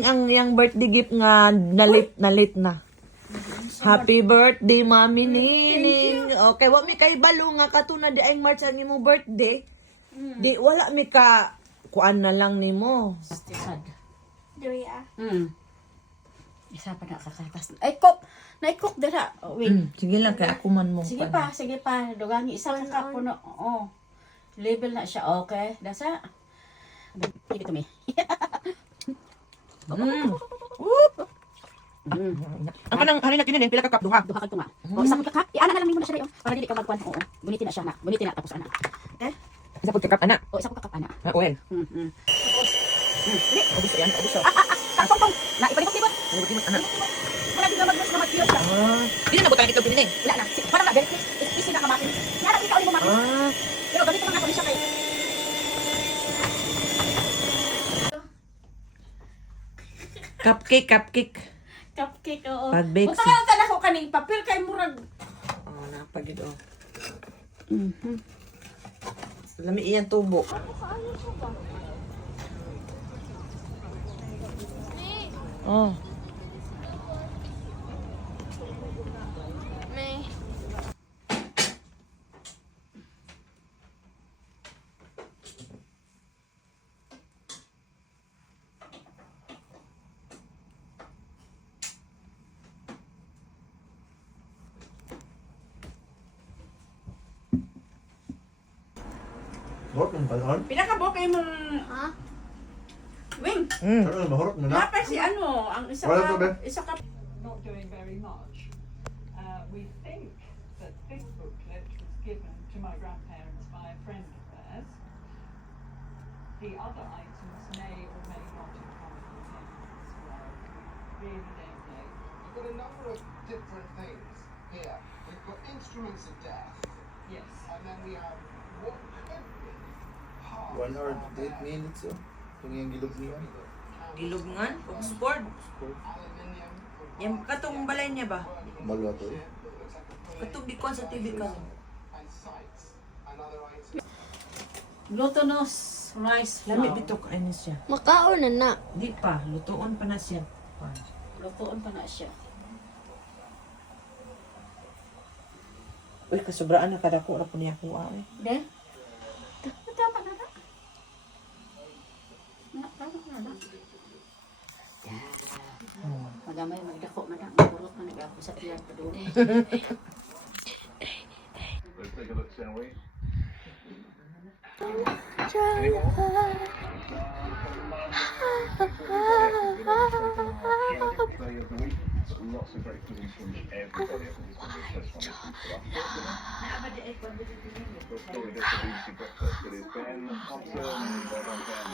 Nining ang yang birthday gift nga nalit na. Happy birthday, Mami Nining. Okay, wa mi kay balo nga katuna di ay March ang imong birthday. Di wala mi ka kuan na lang nimo. Sad. Diri ah. Isa pa na kakatas. Ay, cook! Na-cook dira. Oh, wait. Sige lang kay ako man mo. Sige pa. Dugangi. Isa ka ka puno. Oo. Label na siya. Okay. Dasa. Give it to me. Ang kanang halina kinin pila ka cup duha. Duha ka tunga. O, isang ka. Iana na lang nimo na siya dayon. Para dili ka magkuan. Oo. Gunitin na siya na. Gunitin na tapos ana. Okay? Isa pud ka cup ana. O, isa ko kakap ana. Oil. Dili. Obis yan, obis. Tong. Na ipalibot-libot. Ibot ana. Wala di na mag-mas na mag-cute siya. Dili na butang dito pinini. Wala na. Parang na. Very quick. Easy na kamatin. Yan ang ikaw mo matin. Pero gamit mo nga ko siya kay. Cupcake. Cupcake, oo. Pag-bake Buta ka na ko kaning papel kay murag. Oh, napagid oh. Lami iyang tubo. Oh. May. Mahorot mo ba? Pinakabok kay mong Ha? wing. Ano mahorot mo na? Napay si ano, ang isa Wala to, be. isa ka not doing very much. We think that this booklet was given to my grandparents by a friend of theirs. The other items may or may not have come from him as well. We really don't know. You've got a number of different things here. We've got instruments of death, Yes. and then we have what could be parts 1 hour of 8 minutes oh. Kung yung gilog niya. Gilubngan, Oxford. aluminium, Yang katong balay niya ba? Malwa to eh. Katong bikuan sa TV ka. and sights, and other items. glutinous rice Lami flour. bitok ano siya. Makaon na na. Di pa, lutuon pa na siya. Lutuon pa na siya. Uy, kasubraan na kada ko ra po niya kuha eh. De? Tama na na. Tama na. Magamay magdako man ang purot man nag-ako sa tiyan pa doon. Let's take a look, shall we? Day of the week. Lots of great feelings from everybody. I think it's going to be a test one for us. The story does the BBC breakfast. It is Ben Hobson. Well done, Ben.